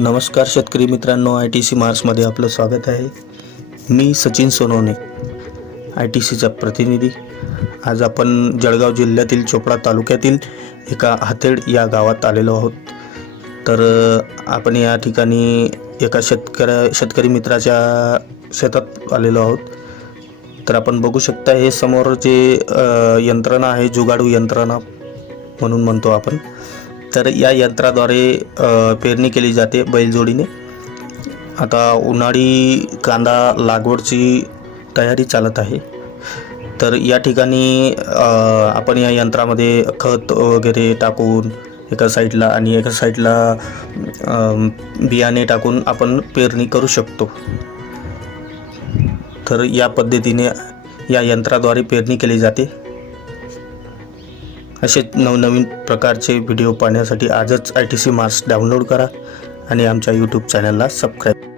नमस्कार शेतकरी मित्रांनो आय टी सी मार्क्समध्ये आपलं स्वागत आहे. मी सचिन सोनवणे आय टी सीचा प्रतिनिधी. आज आपण जळगाव जिल्ह्यातील चोपडा तालुक्यातील एका हातेड या गावात आलेलो आहोत. तर आपण या ठिकाणी एका शेतकऱ्या शेतकरी मित्राच्या शेतात आलेलो आहोत. तर आपण बघू शकता हे समोर जे यंत्रणा आहे जुगाडू यंत्रणा म्हणून म्हणतो आपण. तर या यंत्राद्वारे पेरणी केली जाते बैलजोडीने. आता उन्हाळी कांदा लागवडची तयारी चालत आहे. तर या ठिकाणी आपण या यंत्रामध्ये खत वगैरे टाकून एका साईडला आणि एका साईडला बियाणे टाकून आपण पेरणी करू शकतो. तर या पद्धतीने या यंत्राद्वारे पेरणी केली जाते. असे नवनवीन प्रकारचे व्हिडिओ पाहण्यासाठी आजच I T C Marks download करा आणि आमच्या यूट्यूब चॅनलला सबस्क्राईब